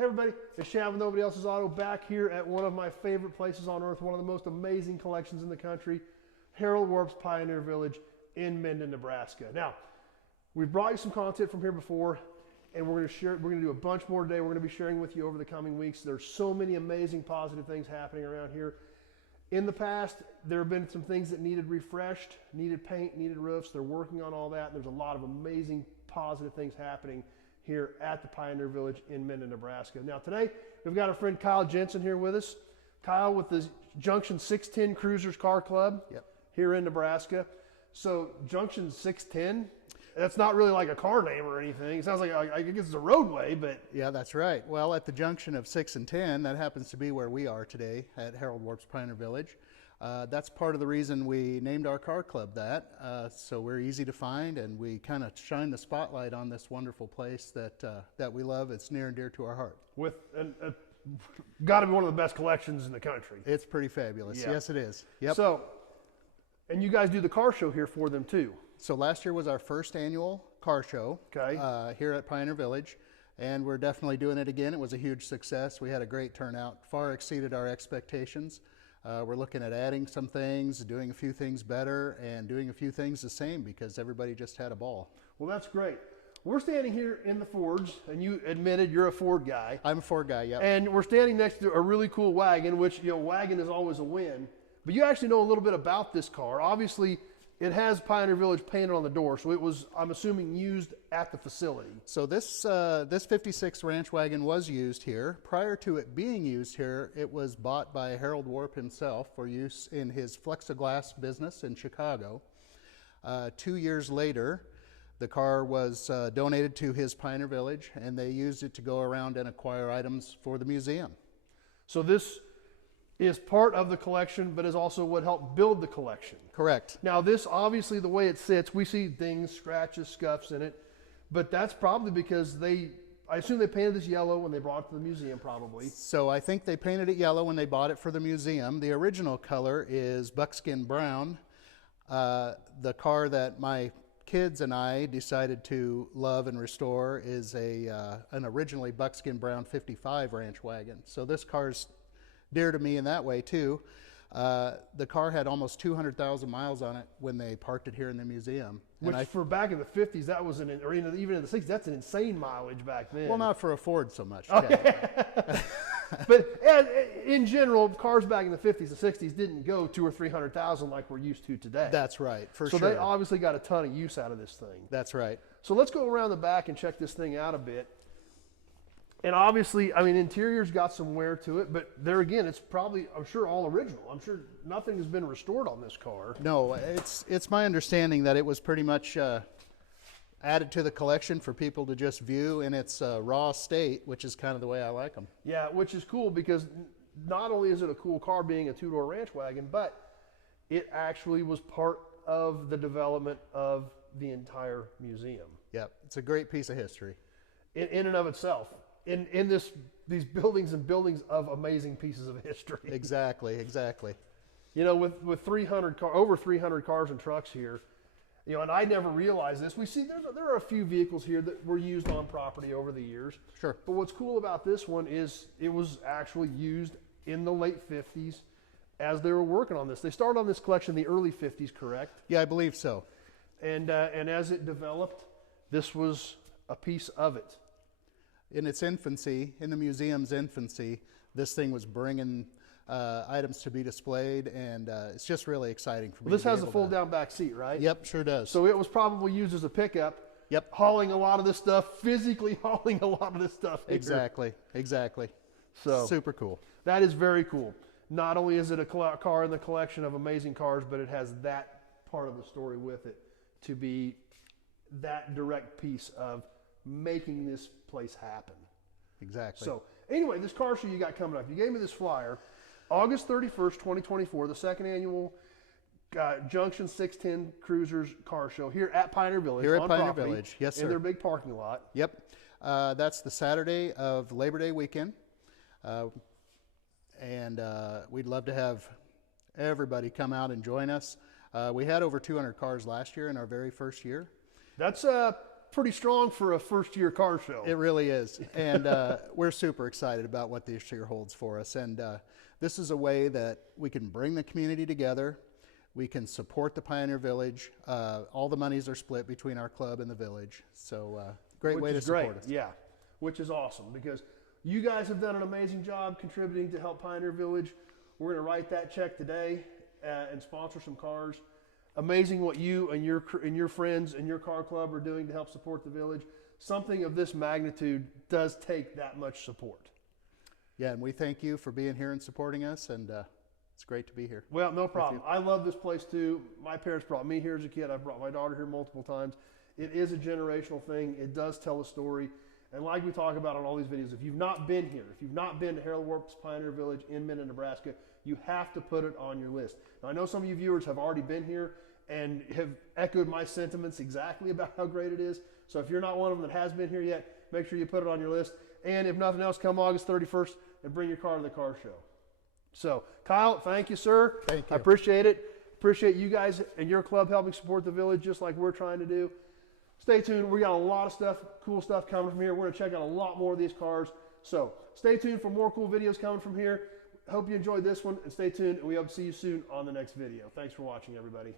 Hey everybody, it's Shad with Nobody Else's Auto back here at one of my favorite places on earth, one of the most amazing collections in the country, Harold Warp's Pioneer Village in Minden, Nebraska. Now, we've brought you some content from here before, and we're going to do a bunch more today. We're going to be sharing with you over the coming weeks. There's so many amazing positive things happening around here. In the past, there have been some things that needed refreshed, needed paint, needed roofs. They're working on all that. There's a lot of amazing positive things happening here at the Pioneer Village in Minden, Nebraska. Now today, we've got our friend Kyle Jensen here with us. Kyle with the Junction 610 Cruzerz Car Club here in Nebraska. So Junction 610, that's not really like a car name or anything. It sounds like, I guess it's a roadway, but... Yeah, that's right. Well, at the junction of 6 and 10, that happens to be where we are today at Harold Warp's Pioneer Village. That's part of the reason we named our car club that. So we're easy to find, and we kind of shine the spotlight on this wonderful place that we love. It's near and dear to our heart. With got to be one of the best collections in the country. It's pretty fabulous. Yeah. Yes, it is. Yep. So, and you guys do the car show here for them too. So last year was our first annual car show here at Pioneer Village, and we're definitely doing it again. It was a huge success. We had a great turnout, far exceeded our expectations. We're looking at adding some things, doing a few things better, and doing a few things the same because everybody just had a ball. Well, that's great. We're standing here in the Fords, and you admitted you're a Ford guy. I'm a Ford guy, yeah. And we're standing next to a really cool Wagon, which, you know, Wagon is always a win. But you actually know a little bit about this car. Obviously, it has Pioneer Village painted on the door, so it was, I'm assuming, used at the facility. So this 56 Ranch Wagon was used here. Prior to it being used here, it was bought by Harold Warp himself for use in his Flexiglass business in Chicago. 2 years later, the car was donated to his Pioneer Village, and they used it to go around and acquire items for the museum. So this is part of the collection, but is also what helped build the collection. Correct. Now this, obviously the way it sits, we see dings, scratches, scuffs in it, but that's probably because I assume they painted this yellow when they brought it to the museum probably. So I think they painted it yellow when they bought it for the museum. The original color is buckskin brown. The car that my kids and I decided to love and restore is an originally buckskin brown 55 Ranch Wagon. So this car's dear to me in that way too. The car had almost 200,000 miles on it when they parked it here in the museum. Which for back in the 50s, that was or even in the 60s, that's an insane mileage back then. Well, not for a Ford so much. Okay. But in general, cars back in the 50s and 60s didn't go 200,000 or 300,000 like we're used to today. That's right, for sure. So they obviously got a ton of use out of this thing. That's right. So let's go around the back and check this thing out a bit. And obviously, I mean, interior's got some wear to it, but there again, it's probably, I'm sure, all original. I'm sure nothing has been restored on this car. No, it's my understanding that it was pretty much added to the collection for people to just view in its raw state, which is kind of the way I like them. Yeah, which is cool because not only is it a cool car being a two-door ranch wagon, but it actually was part of the development of the entire museum. Yep, it's a great piece of history. In and of itself. In these buildings and buildings of amazing pieces of history. Exactly, exactly. You know, with over 300 cars and trucks here, you know, and I never realized this. We see there are a few vehicles here that were used on property over the years. Sure. But what's cool about this one is it was actually used in the late 50s as they were working on this. They started on this collection in the early 50s, correct? Yeah, I believe so. And as it developed, this was a piece of it. In its infancy, in the museum's infancy, this thing was bringing items to be displayed, and it's just really exciting for me. Well, this has a fold-down back seat, right? Yep, sure does. So it was probably used as a pickup. Yep. Hauling a lot of this stuff, physically hauling a lot of this stuff. Exactly, exactly. So super cool. That is very cool. Not only is it a car in the collection of amazing cars, but it has that part of the story with it to be that direct piece of making this place happen. Exactly. So anyway, this car show you got coming up, you gave me this flyer, August 31st, 2024, the second annual Junction 610 Cruzerz car show here at Pioneer Village. Here at Pioneer Village, yes sir. In their big parking lot. Yep. That's the Saturday of Labor Day weekend. And we'd love to have everybody come out and join us. We had over 200 cars last year in our very first year. That's pretty strong for a first-year car show. It really is. And we're super excited about what this year holds for us. And this is a way that we can bring the community together. We can support the Pioneer Village. All the monies are split between our club and the village. So great way to support us. Yeah, which is awesome because you guys have done an amazing job contributing to help Pioneer Village. We're going to write that check today and sponsor some cars. Amazing what you and your friends and your car club are doing to help support the village. Something of this magnitude does take that much support. Yeah, and we thank you for being here and supporting us, and it's great to be here. Well, no problem. I love this place too. My parents brought me here as a kid. I've brought my daughter here multiple times. It is a generational thing. It does tell a story. And like we talk about on all these videos, if you've not been here, if you've not been to Harold Warp's Pioneer Village in Minden, Nebraska, you have to put it on your list. Now, I know some of you viewers have already been here and have echoed my sentiments exactly about how great it is. So if you're not one of them that has been here yet, make sure you put it on your list. And if nothing else, come August 31st and bring your car to the car show. So, Kyle, thank you, sir. Thank you. I appreciate it. Appreciate you guys and your club helping support the village just like we're trying to do. Stay tuned. We got a lot of stuff, cool stuff coming from here. We're going to check out a lot more of these cars. So stay tuned for more cool videos coming from here. Hope you enjoyed this one, and stay tuned, and we hope to see you soon on the next video. Thanks for watching, everybody.